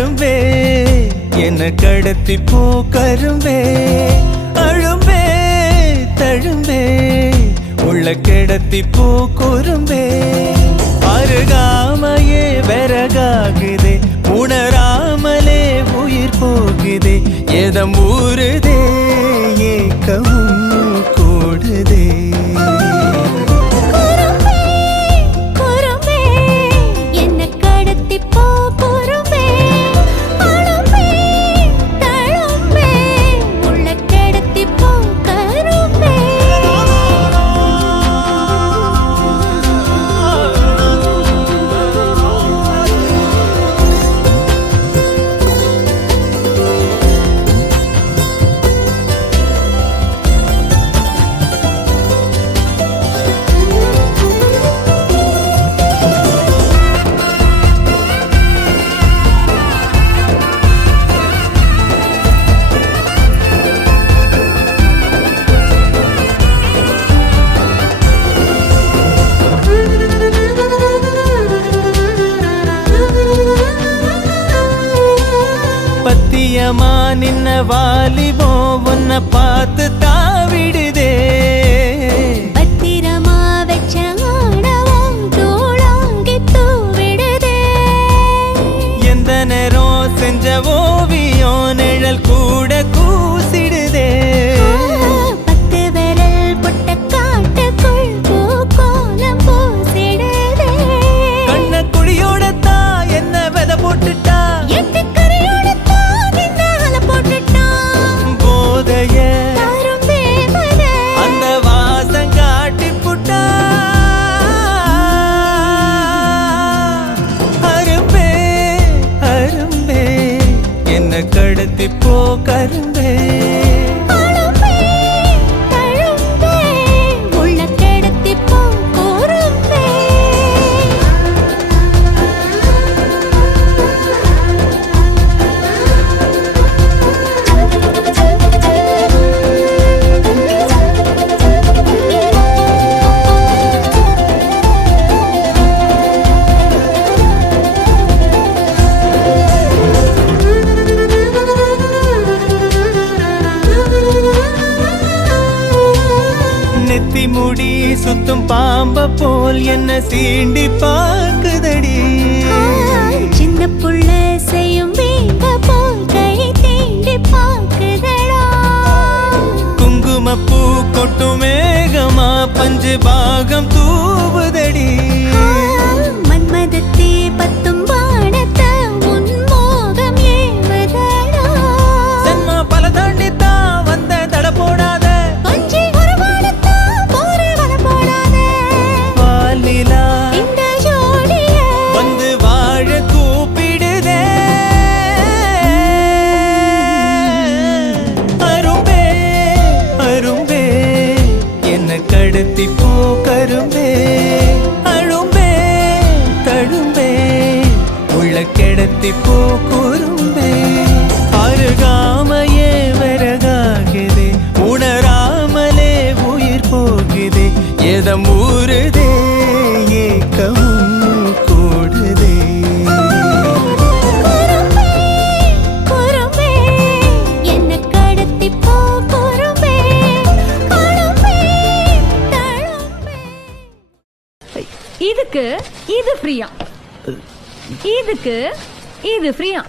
அரும்பே என்ன கடத்தி போ கரும்பே அழும்பே தழும்பே உள்ள கிடத்தி போ குறும்பே அருகாமையே விறகாகுதே உணராமலே உயிர் போகுதே எதம் ஊறுதே ஏக்கமும் கூடுதே பத்தியமா நின்ன வாலிபோ உன்னை பார்த்து தாவிடுதே பத்திரமா வச்ச ஆணவம் தூளாங்கி தூவிடுதே எந்த நேரம் செஞ்ச ஓவியம் நிழல் கூட கூசிடுதே பத்து விரல் புட்ட காட்டுக்குள் பூக்கோலம் பூசிடுதே கண்ண குடியோட தான் என்ன விதை போட்டுட்டா அந்த வாசம் காட்டி புட்டா அரும்பே அரும்பே என்ன கடத்தி போ கரும்பே நெத்தி முடி சுத்தும் பாம்ப போல் என்ன சீண்டி பார்க்குதடி சின்ன புள்ள செய்யும் வீங்க போல் கை தீண்டி பார்க்குதடா குங்குமப்பூ கொட்டும் மேகமா பஞ்சு பாகம் தூவுதடி மன்மதத்தே பத்தும் வானத்த உன் மோகம் ஏவதடா சன்மா பல தாண்டித்தான் வந்த தட போடாத இந்த ஜோடிய வந்து வாழ கூப்பிடுதே அரும்பே அரும்பே என்ன கடத்தி போ கரும்பே அழும்பே தழும்பே உள்ள கிடத்தி போ குறும்பே அருகாமையே விறகாகுதே உணராமலே உயிர் போகுதே எதம் ஊறுதே ஏக்கமும் கூடுதே என்ன கடத்தி போ குறும்பே இதுக்கு இது ஃப்ரீயா, இதுக்கு இது ஃப்ரீயா.